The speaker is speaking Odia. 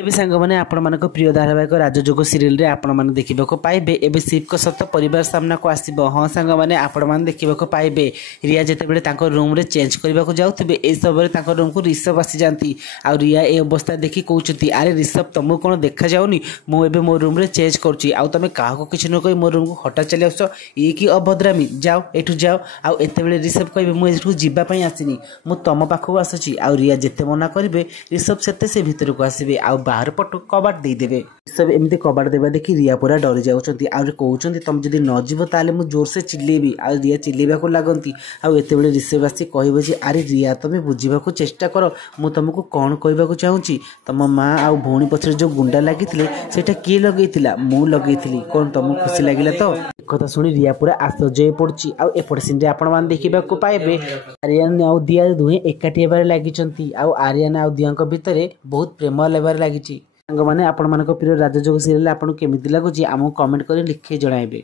ଏବେ ସାଙ୍ଗମାନେ ଆପଣମାନଙ୍କ ପ୍ରିୟ ଧାରାବାହିକ ରାଜଯୋଗ ସିରିଏଲରେ ଆପଣମାନେ ଦେଖିବାକୁ ପାଇବେ ଏବେ ଶିବଙ୍କ ସହିତ ପରିବାର ସାମ୍ନାକୁ ଆସିବ। ହଁ ସାଙ୍ଗମାନେ ଆପଣମାନେ ଦେଖିବାକୁ ପାଇବେ ରିୟା ଯେତେବେଳେ ତାଙ୍କ ରୁମ୍ରେ ଚେଞ୍ଜ କରିବାକୁ ଯାଉଥିବେ ଏହି ସମୟରେ ତାଙ୍କ ରୁମ୍କୁ ରିଷଭ ଆସିଯାନ୍ତି। ଆଉ ରିୟା ଏ ଅବସ୍ଥା ଦେଖି କହୁଛନ୍ତି ଆରେ ରିଷଭ ତମକୁ କ'ଣ ଦେଖାଯାଉନି ମୁଁ ଏବେ ମୋ ରୁମ୍ରେ ଚେଞ୍ଜ କରୁଛି ଆଉ ତମେ କାହାକୁ କିଛି ନ କହି ମୋ ରୁମ୍କୁ ହଠାତ୍ ଚାଲି ଆସୁଛ ଇଏ କି ଅଭଦ୍ରାମୀ ଯାଅ ଏଠୁ ଯାଅ। ଆଉ ଏତେବେଳେ ରିଷଭ କହିବେ ମୁଁ ଏଠୁ ଯିବା ପାଇଁ ଆସିନି ମୁଁ ତମ ପାଖକୁ ଆସୁଛି। ଆଉ ରିୟା ଯେତେ ମନା କରିବେ ରିଷଭ ସେତେ ସେ ଭିତରକୁ ଆସିବେ ଆଉ ବାହାର ପଟୁ କବାଟ ଦେଇଦେବେ। ରିଷଭ ଏମିତି କବାଟ ଦେବା ଦେଖି ରିୟା ପୁରା ଡରି ଯାଉଛନ୍ତି ଆହୁରି କହୁଛନ୍ତି ତମେ ଯଦି ନ ଯିବ ତାହେଲେ ମୁଁ ଜୋରସେ ଚିଲେଇବି। ଆଉ ରିୟା ଚିଲେଇବାକୁ ଲାଗନ୍ତି ଆଉ ଏତେବେଳେ ରିଷଭ ଆସି କହିବ ଯେ ଆରେ ରିୟା ତମେ ବୁଝିବାକୁ ଚେଷ୍ଟା କର ମୁଁ ତମକୁ କ'ଣ କହିବାକୁ ଚାହୁଁଛି ତମ ମା ଆଉ ଭଉଣୀ ପଛରେ ଯେଉଁ ଗୁଣ୍ଡା ଲାଗିଥିଲେ ସେଇଟା କିଏ ଲଗେଇଥିଲା ମୁଁ ଲଗେଇଥିଲି କ'ଣ ତମକୁ ଖୁସି ଲାଗିଲା ତ। କଥା ଶୁଣି ରିୟା ପୁରା ଆଶ୍ଚର୍ଯ୍ୟ ହେଇ ପଡୁଛି। ଆଉ ଏପଟେ ସିନରେ ଆପଣମାନେ ଦେଖିବାକୁ ପାଇବେ ଆରିୟାନ ଆଉ ଦିଆ ଦୁହେଁ ଏକାଠି ହେବାରେ ଲାଗିଛନ୍ତି ଆଉ ଆରିୟାନ ଆଉ ଦିଆଙ୍କ ଭିତରେ ବହୁତ ପ୍ରେମ ଲେବାରେ ଲାଗିଛି। ସାଙ୍ଗମାନେ ଆପଣମାନଙ୍କ ପ୍ରିୟ ରାଜଯୋଗ ସିରିଏଲ ଆପଣଙ୍କୁ କେମିତି ଲାଗୁଛି ଆମକୁ କମେଣ୍ଟ କରି ଲେଖି ଜଣାଇବେ।